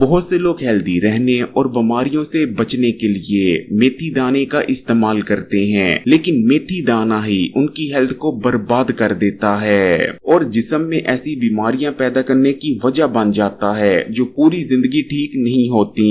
बहुत से लोग हेल्दी रहने और बीमारियों से बचने के लिए मेथी दाने का इस्तेमाल करते हैं, लेकिन मेथी दाना ही उनकी हेल्थ को बर्बाद कर देता है और जिस्म में ऐसी बीमारियां पैदा करने की वजह बन जाता है जो पूरी जिंदगी ठीक नहीं होती।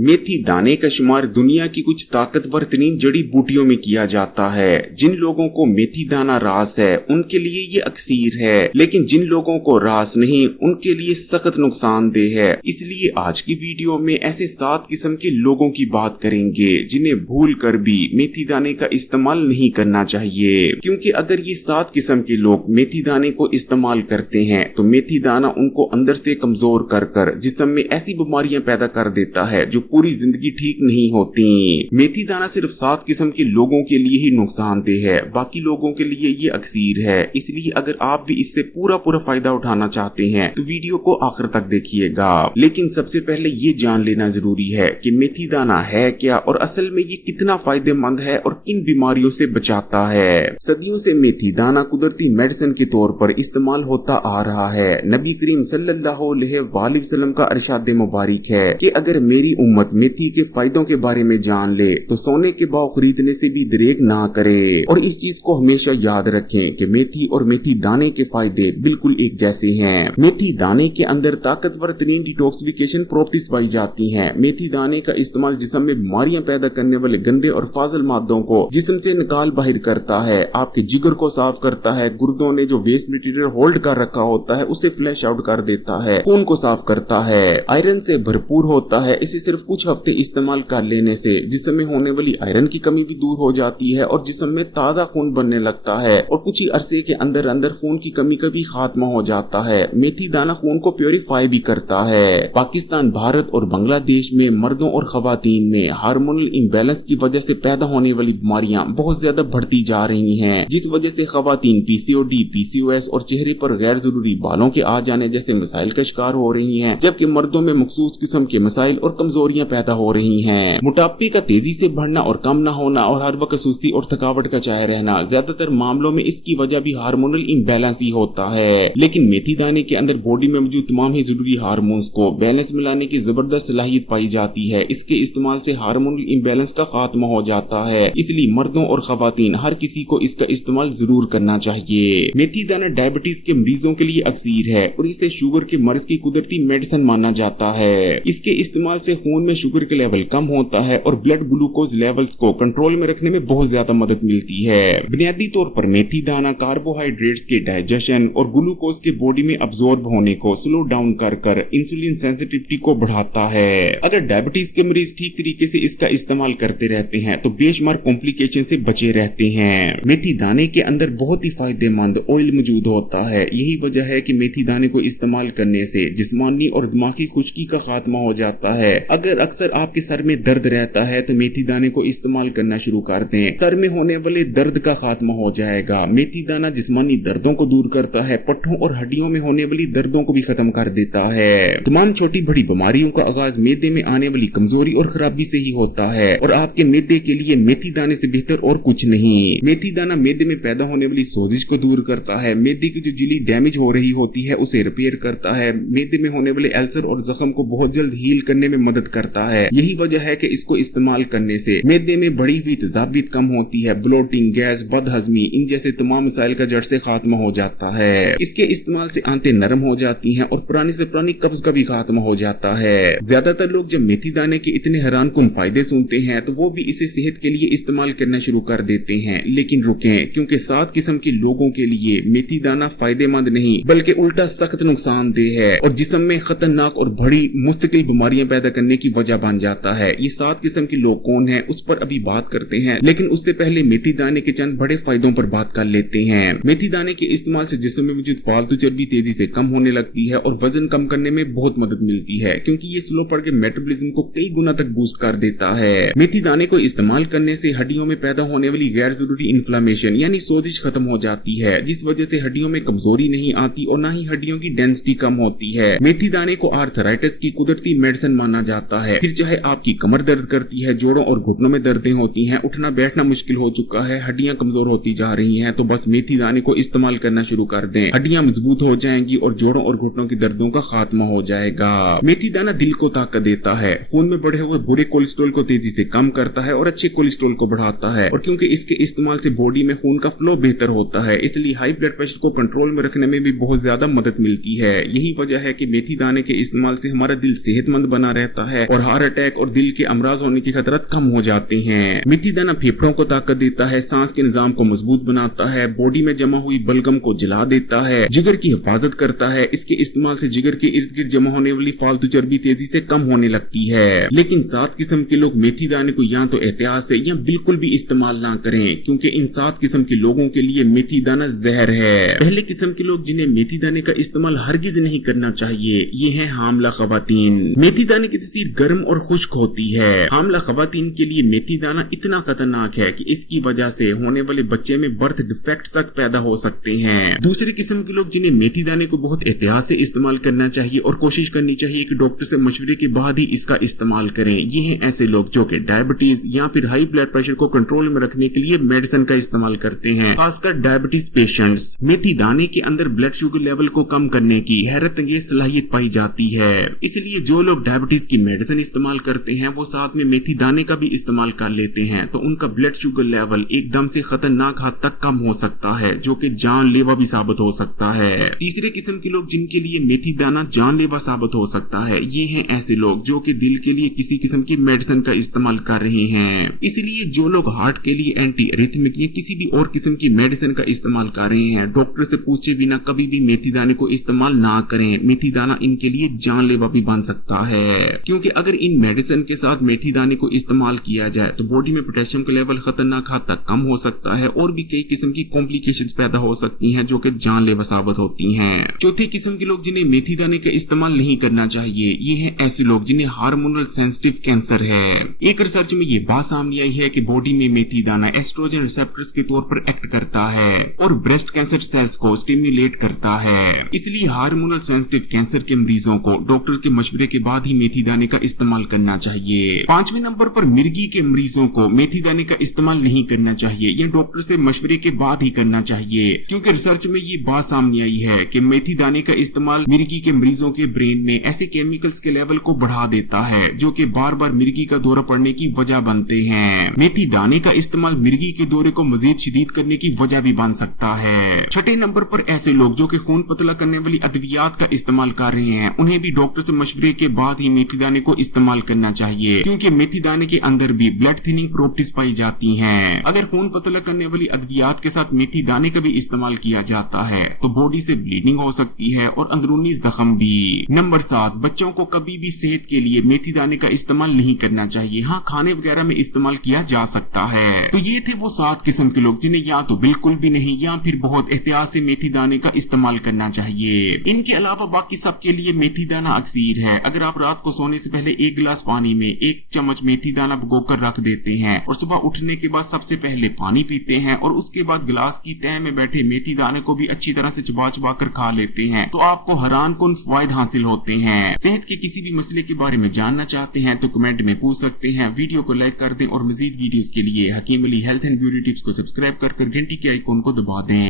मेथी दाने का शुमार दुनिया की कुछ ताकतवर तरीन जड़ी बूटियों में किया जाता है। जिन लोगों को मेथी दाना रास है उनके लिए ये अक्सीर है, लेकिन जिन लोगों को रास नहीं उनके लिए सख्त नुकसानदेह है। इसलिए आज की वीडियो में ऐसे 7 किस्म के लोगों की बात करेंगे जिन्हें भूल कर भी मेथी दाने का इस्तेमाल नहीं करना चाहिए, क्योंकि अगर ये 7 किस्म के लोग मेथी दाने को इस्तेमाल करते हैं तो मेथी दाना उनको अंदर से कमजोर कर जिस्म में ऐसी बीमारियां पैदा कर देता है जो पूरी जिंदगी ठीक नहीं होती। मेथी दाना सिर्फ 7 किस्म के लोगों के लिए ही नुकसानदेह है, बाकी लोगों के लिए ये अक्सीर है। इसलिए अगर आप भी इससे पूरा फायदा उठाना चाहते हैं तो वीडियो को आखिर तक देखिएगा। लेकिन सबसे पहले ये जान लेना जरूरी है कि मेथी दाना है क्या और असल में ये कितना फायदेमंद है और किन बीमारियों से बचाता है। सदियों से मेथी दाना कुदरती मेडिसिन के तौर पर इस्तेमाल होता आ रहा है। नबी करीम सल्लल्लाहु अलैहि वसल्लम का इरशाद मुबारक है कि अगर मेरी उम्मत मेथी के फायदों के बारे में जान ले तो सोने के भाव खरीदने से भी दरेक ना करे। और इस चीज को हमेशा याद रखें कि मेथी और मेथी दाने के फायदे बिल्कुल एक जैसे हैं। मेथी दाने के अंदर ताकतवर तरीन डिटॉक्सिफिकेशन प्रॉपर्टीज पाई जाती हैं। मेथी दाने का इस्तेमाल जिस्म में बीमारियां पैदा करने वाले गंदे और फाजिल मादों को जिस्म से निकाल बाहर करता है, आपके जिगर को साफ करता है, गुर्दों ने जो वेस्ट मटेरियल होल्ड कर रखा होता है उसे फ्लैश आउट कर देता है, खून को साफ करता है, आयरन से भरपूर होता है। इसे सिर्फ कुछ हफ्ते इस्तेमाल कर लेने से जिस्म में होने वाली आयरन की कमी भी दूर हो जाती है और जिस्म में ताजा खून बनने लगता है और कुछ ही अरसे के अंदर अंदर खून की कमी का भी खात्मा हो जाता है। मेथी दाना खून को प्योरीफाई भी करता है। पाकिस्तान, भारत और बांग्लादेश में मर्दों और खवातीन में हार्मोनल इम्बैलेंस की वजह से पैदा होने वाली बीमारियां बहुत ज्यादा बढ़ती जा रही हैं, जिस वजह से खवातीन पीसीओडी, पीसीओएस और चेहरे पर गैर जरूरी बालों के आ जाने जैसे मसाइल का शिकार हो रही हैं, जबकि मर्दों में मखसूस किस्म के मसाइल और कमजोरियां पैदा हो रही हैं। मोटापे का तेजी से बढ़ना और कम न होना और हर वक्त सुस्ती और थकावट का चाहे रहना, ज्यादातर मामलों में इसकी वजह भी हार्मोनल इम्बैलेंस ही होता है। लेकिन मेथी दाने के अंदर बॉडी में मौजूद तमाम ही जरूरी हार्मोन्स को बैलेंस में लाने की जबरदस्त सलाहियत पाई जाती है। इसके इस्तेमाल से हार्मोनल इम्बैलेंस का खात्मा हो जाता है। इसलिए मर्दों और खवातीन हर किसी को इसका इस्तेमाल जरूर करना चाहिए। मेथी दाना डायबिटीज के मरीजों के लिए अक्सीर है और इसे शुगर के मर्ज की कुदरती मेडिसिन माना जाता है। इसके इस्तेमाल से खून में शुगर के लेवल कम होता है और ब्लड ग्लूकोज लेवल्स को कंट्रोल में रखने में बहुत ज्यादा मदद मिलती है। बुनियादी तौर पर मेथी दाना कार्बोहाइड्रेट्स के डाइजेशन और ग्लूकोज के बॉडी में अब्सॉर्ब होने को स्लो डाउन कर इंसुलिन सेंसिटिविटी को बढ़ाता है। अगर डायबिटीज के मरीज ठीक तरीके से इसका इस्तेमाल करते रहते हैं तो बेशुमार कॉम्प्लिकेशन से बचे रहते हैं। मेथी दाने के अंदर बहुत ही फायदेमंद ऑयल मौजूद होता है। यही वजह है कि मेथी दाने को इस्तेमाल करने से जिस्मानी और दिमागी खुश्की का खात्मा हो जाता है। अगर अक्सर आपके सर में दर्द रहता है तो मेथी दाने को इस्तेमाल करना शुरू कर दें, सर में होने वाले दर्द का खात्मा हो जाएगा। मेथी दाना जिस्मानी दर्दों को दूर करता है, पट्टों और हड्डियों में होने वाली दर्दों को भी खत्म कर देता है। तमाम छोटी बड़ी बीमारियों का आगाज मैदे में आने वाली कमजोरी और खराबी से ही होता है और आपके मैदे के लिए मेथी दाने से बेहतर और कुछ नहीं। मेथी दाना मैदे में पैदा होने वाली सोजिश को दूर करता है, मैदे की जो झिल्ली डैमेज हो रही होती है उसे रिपेयर करता है, मैदे में होने वाले अल्सर और जख्म को बहुत जल्द हील करने में मदद करता है। यही वजह है कि इसको इस्तेमाल करने से मैदे में बढ़ी हुई तेजाबियत कम होती है, ब्लोटिंग, गैस, बदहजमी, इन जैसे तमाम मसाइल का जड़ से खात्मा हो जाता है। इसके इस्तेमाल से आंतें नरम हो जाती हैं और पुरानी से पुरानी कब्ज का भी खात्मा हो जाता है। ज्यादातर लोग जब मेथी दाने के इतने हैरान कुन फायदे सुनते हैं तो वो भी इसे सेहत के लिए इस्तेमाल करना शुरू कर देते हैं, लेकिन रुकें, क्योंकि 7 किस्म के लोगों के लिए मेथी दाना फायदेमंद नहीं बल्कि उल्टा सख्त नुकसानदेह है और जिस्म में खतरनाक और बड़ी मुस्तकिल बीमारियां पैदा करने की वजह बन जाता है। ये 7 किस्म के लोग कौन हैं उस पर अभी बात करते हैं, लेकिन उससे पहले मेथी दाने के चंद बड़े फायदों पर बात कर लेते हैं। मेथी दाने के इस्तेमाल से जिस्म में मौजूद फालतू चर्बी तेजी से कम होने लगती है और वजन कम करने में बहुत मदद मिलती है, क्योंकि ये स्लो पड़ के मेटाबॉलिज्म को कई गुना तक बूस्ट कर देता है। मेथी दाने को इस्तेमाल करने से हड्डियों में पैदा होने वाली गैर जरूरी इन्फ्लेमेशन यानी सोजिश खत्म हो जाती है, जिस वजह से हड्डियों में कमजोरी नहीं आती और न ही हड्डियों की डेंसिटी कम होती है। मेथी दाने को आर्थराइटिस की कुदरती मेडिसिन माना जाता है। फिर चाहे आपकी कमर दर्द करती है, जोड़ों और घुटनों में दर्दें होती हैं, उठना बैठना मुश्किल हो चुका है, हड्डियां कमजोर होती जा रही हैं, तो बस मेथी दाने को इस्तेमाल करना शुरू कर दें। हड्डियां मजबूत हो जाएंगी और जोड़ों और घुटनों की दर्दों का खात्मा हो जाएगा। मेथी दाना दिल को ताकत देता है, खून में बढ़े हुए बुरे कोलेस्ट्रॉल को तेजी से कम करता है और अच्छे कोलेस्ट्रॉल को बढ़ाता है। और क्योंकि इसके इस्तेमाल से बॉडी में खून का फ्लो बेहतर होता है, इसलिए हाई ब्लड प्रेशर को कंट्रोल में रखने में भी बहुत ज्यादा मदद मिलती है। यही वजह है कि मेथी दाने के इस्तेमाल से हमारा दिल सेहतमंद बना रहता है और हार्ट अटैक और दिल के अमराज होने के खतरात कम हो जाते हैं। मेथी दाना फेफड़ों को ताकत देता है, सांस के निजाम को मजबूत बनाता है, बॉडी में जमा हुई बलगम को जला देता है, जिगर की हिफाजत करता है। इसके इस्तेमाल से जिगर के इर्द गिर्द जमा होने वाली फालतू चर्बी तेजी से कम होने लगती है। लेकिन 7 किस्म के लोग मेथी दाने को या तो एहतियात से या बिल्कुल भी इस्तेमाल ना करें, क्योंकि इन 7 किस्म के लोगों के लिए मेथी दाना जहर है। पहले किस्म के लोग जिन्हें मेथी दाने का इस्तेमाल हरगिज नहीं करना चाहिए, ये है हामला खवातीन। मेथी दाने की तसीर गर्म और खुश्क होती है। हामला खवातीन के लिए मेथी दाना इतना खतरनाक है कि इसकी वजह से होने वाले बच्चे में बर्थ डिफेक्ट तक पैदा हो सकते हैं। दूसरी किस्म के लोग जिन्हें मेथी दाने को बहुत एहतियात से इस्तेमाल करना चाहिए और कोशिश करनी चाहिए कि डॉक्टर से मशवरे के बाद ही इसका इस्तेमाल करें, ये हैं ऐसे लोग जो कि डायबिटीज या फिर हाई ब्लड प्रेशर को कंट्रोल में रखने के लिए मेडिसिन का इस्तेमाल करते हैं, खासकर डायबिटीज पेशेंट्स। मेथी दाने के अंदर ब्लड शुगर लेवल को कम करने की हैरत अंगेज सलाहियत पाई जाती है, इसलिए जो लोग डायबिटीज की मेडिसिन इस्तेमाल करते हैं वो साथ में मेथी दाने का भी इस्तेमाल कर लेते हैं, तो उनका ब्लड शुगर लेवल एकदम से खतरनाक हद तक कम हो सकता है, जो कि जानलेवा भी साबित हो सकता है। तीसरे किस्म के लोग जिनके लिए मेथी दाना जानलेवा साबित हो सकता है, ये हैं ऐसे लोग जो कि दिल के लिए किसी किस्म की मेडिसिन का इस्तेमाल कर रहे हैं। इसलिए जो लोग हार्ट के लिए एंटी अरिथमिक या किसी भी और किस्म की मेडिसिन का इस्तेमाल कर रहे हैं, डॉक्टर से पूछे बिना कभी भी मेथी दाने को इस्तेमाल ना करें। मेथी दाना इनके लिए जानलेवा भी बन सकता है, क्योंकि अगर इन मेडिसिन के साथ मेथी दाने को इस्तेमाल किया जाए तो बॉडी में पोटेशियम का लेवल खतरनाक हद तक कम हो सकता है और भी कई किस्म की कॉम्प्लिकेशंस पैदा हो सकती हैं जो कि जानलेवा साबित होती हैं। चौथे किस्म के लोग जिन्हें मेथी दाने का इस्तेमाल नहीं करना चाहिए, ये हैं ऐसे लोग जिन्हें हार्मोनल सेंसिटिव कैंसर है। एक रिसर्च में ये बात सामने आई है कि बॉडी में मेथी दाना एस्ट्रोजन रिसेप्टर्स के तौर पर एक्ट करता है और ब्रेस्ट कैंसर सेल्स को स्टिम्युलेट करता है, इसलिए हार्मोनल सेंसिटिव कैंसर के मरीजों को डॉक्टर के मशवरे के बाद ही मेथी दाने का इस्तेमाल करना चाहिए। 5वें नंबर पर मिर्गी के मरीजों को मेथी दाने का इस्तेमाल नहीं करना चाहिए, यह डॉक्टर से मशवरे के बाद ही करना चाहिए, क्योंकि रिसर्च में ये बात सामने आई है कि मेथी दाने का इस्तेमाल मिर्गी के मरीजों के ब्रेन में ऐसे केमिकल्स के लेवल को बढ़ा देता है जो कि बार बार मिर्गी का दौरा पड़ने की वजह बनते हैं। मेथी दाने का इस्तेमाल मिर्गी के दौरे को मजीद शदीद करने की वजह भी बन सकता है। 6ठे नंबर पर ऐसे लोग जो कि खून पतला करने वाली अद्वियात का इस्तेमाल कर रहे हैं, उन्हें भी डॉक्टर से मशवरे के बाद ही मेथी दाने को इस्तेमाल करना चाहिए, क्योंकि मेथी दाने के अंदर भी ब्लड थिनिंग प्रॉपर्टीज पाई जाती हैं। अगर खून पतला करने वाली अद्वियात के साथ मेथी दाने का भी इस्तेमाल किया जाता है तो बॉडी से ब्लीडिंग हो सकती है और अंदरूनी जख्म भी। नंबर 7, बच्चों को कभी भी सेहत के लिए मेथी दाने का इस्तेमाल नहीं करना चाहिए। हाँ, खाने वगैरह में इस्तेमाल किया जा सकता है। तो ये थे वो 7 किस्म के लोग जिन्हें या तो बिल्कुल भी नहीं या फिर बहुत एहतियात से मेथी दाने का इस्तेमाल करना चाहिए। इनके अलावा बाकी सबके लिए मेथी दाना अक्सीर है। अगर आप रात को सोने से पहले 1 गिलास पानी में 1 चम्मच मेथी दाना भिगोकर रख देते हैं और सुबह उठने के बाद सबसे पहले पानी पीते हैं और उसके बाद गिलास की तह में बैठे मेथी दाने को भी अच्छी तरह से चबा चबा कर खा लेते हैं, तो आपको हैरान कुन फायदे हासिल होते हैं। सेहत के किसी भी मसले के बारे में जानना चाहते हैं तो कमेंट में पूछ सकते हैं। वीडियो को लाइक कर दें और मजीद वीडियोस के लिए Hakim Ali health and beauty tips को सब्सक्राइब कर घंटी के आइकॉन को दबा दें।